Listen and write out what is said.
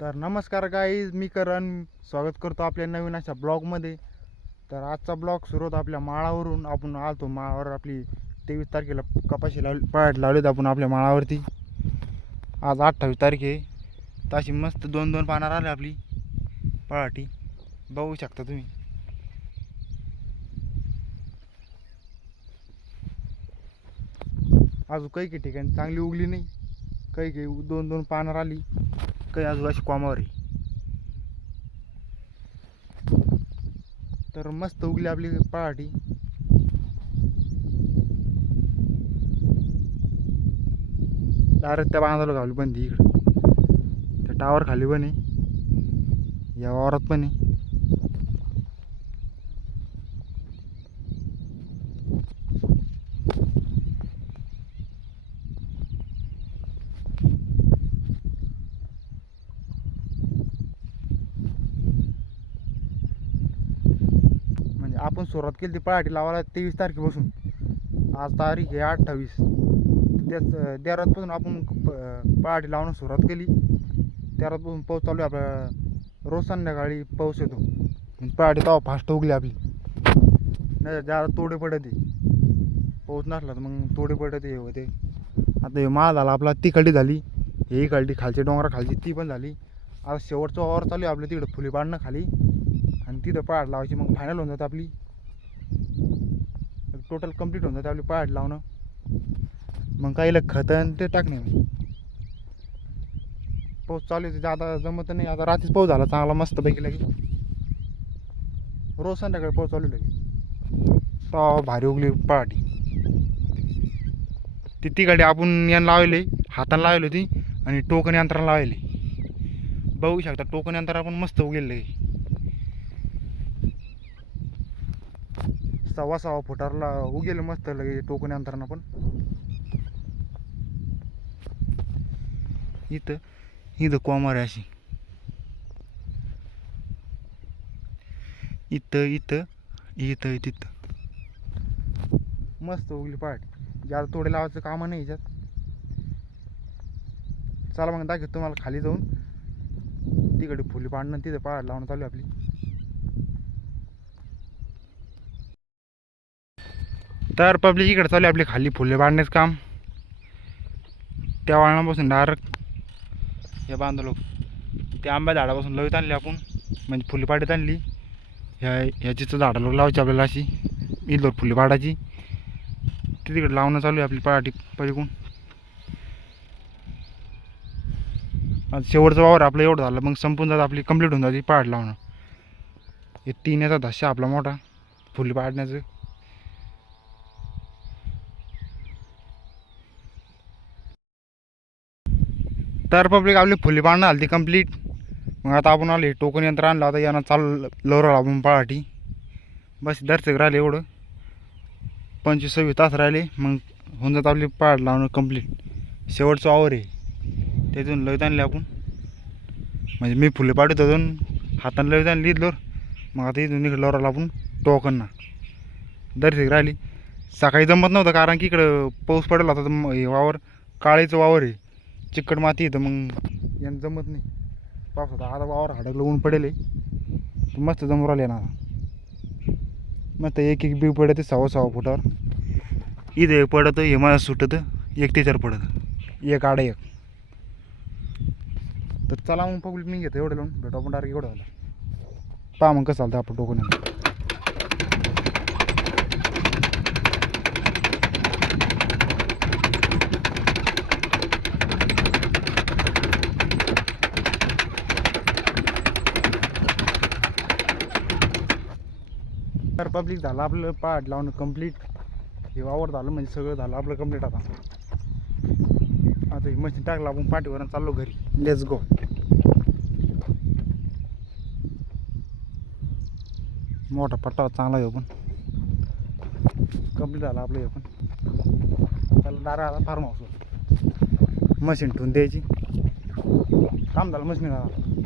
तर नमस्कार गाईज, मी करण स्वागत करतो आपल्या नवीन अशा ब्लॉगमध्ये. तर आजचा ब्लॉग सुरू होता आपल्या माळावरून. आपण आलतो माळावर. आपली 23 तारखेला कपाशी पळाट लावलीत आपण आपल्या माळावरती. आज 28 तारीख आहे. तर अशी मस्त दोन दोन पानार आले आपली पळाटी, बघू शकता तुम्ही. अजून काही ठिकाणी चांगली उगली नाही, काही दोन दोन पानार आली, काही अजून अशी कोमावर आहे. तर मस्त उगली आपली पळाटी. डायरेक्ट त्या बांधाला घालू बंदी इकडं, त्या टावर खाली पण आहे, या वावरात पण आहे. म्हणजे आपण सुरुवात केली ती पळाटी लावायला 23 तारखेपासून. आज तारीख आहे 28. त्याच देरातपासून आपण पळाटी लावणं सुरुवात केली. देरातपासून पाऊस चालू आहे आपल्या. रोज संध्याकाळी पाऊस येतो. म्हणजे पळाटी तेव्हा फास्ट उगली आपली. नाही ज्यादा तोडे पडते, पाऊस नसला तर मग तोडे पडते हे होते. आता हे माळ झाला आपला, ती कळटी झाली, ही कळटी खालची डोंगरा खालची ती पण झाली. आता शेवटचं वावर चालू आहे आपलं तिकडं फुली पाडणं खाली, आणि तिथं पळाट लावायची. मग फायनल होऊन जाते आपली, टोटल कंप्लीट होऊन जाते आपली पळाट लावणं. मग काहीला खतन ते टाकणे. पाऊस चालू आहे आता जमत नाही. आता रात्रीच पाऊस झाला चांगला मस्त पैकी लगे. रोज संध्याकाळी पाऊस चालू लगे, तो भारी उगली पळाटी. ती गाडी आपण यानं लावले, हातानं लावली होती, आणि टोकन यंत्राला लावले. बघू शकता टोकन यंत्र आपण मस्त उगेल लगे. 6.5 फुटाला उगेल मस्त लगे टोकन यंत्रानं पण. इथं इथं कोमार आहे अशी, इथं इथं इथं तिथं मस्त उगली पाठ. ज्यादा तोडे लावायचं काम नाही याच्यात. चला मग दाखवतो तुम्हाला खाली जाऊन. तिकडे फुली पाडणं, तिथं पळाट लावणं चालू आहे आपली. तर पब्लिक इकडे चालू आहे आपली खाली फुले पाडण्याचं काम. त्या वळणापासून डायरेक्ट हे बांधलो, त्या आंब्या झाडापासून लवीत आणली आपण, म्हणजे फुली पाडीत आणली. ह्याची तर झाडाला लावायची आपल्याला अशी इथवर फुली पाडायची. ती तिकडे लावणं चालू आहे आपली पळाटी पलीकडून. आता शेवटचं वावर आपलं एवढं झालं, मग संपून जात आपली, कंप्लीट होऊन जाते पळाट लावणं. हे टिन्याचा धस्सा आपला मोठा फुली पाडण्याचं. तर पब्लिक आपली फुली पाडणं आली ती कंप्लीट. मग आता आपण आले टोकन यंत्र आणलं, आता यांना चालू लवरा आपण पळाटी. बस दर्शक राहिले एवढं, 25-26 तास राहिले, मग होऊन जात आपली पळाट लावणं कंप्लीट. शेवटचं वावर आहे, त्यातून लवीत आणले आपण. म्हणजे मी फुले पाडत होतो, हातानं लवीत आणली इथलोर. मग आता इथून इकडं लवराला आपण टोकनना दर्शक राहिली. सकाळी जमत नव्हतं, कारण की इकडं पाऊस पडला होता. तर वावर काळीचं वावर आहे, चिकट माती येतं, मग यांना जमत नाही पावसात. आता वावर हाडकलं ऊन पडेल आहे, मस्त जमू राहिले ना. मस्त एक एक बी पडते 6.5 फुटावर. इथं एक पडतं, हे मला सुटतं, एक त्याच्यावर पडतं, एक आडं एक. तर चला मग पब्लिक मी घेतो एवढं लावून, भेटू आपण डायरेक्ट एवढं झालं. पहा मग कसं चालतं आपण टोकन. तर पब्लिक झालं आपलं पळाट लावणं कंप्लीट. हे वावर झालं म्हणजे सगळं झालं आपलं कंप्लीट. आता आता ही मशीन टाकलं आपण पाठीवर, चाललो घरी. Let's go. मोठा पट्टा चांगला आहे पण कंप्लीट झाला आपलं हे पण. त्याला दारा आला फार्म हाऊसवर मशीन ठेवून द्यायची, काम झालं मशीन.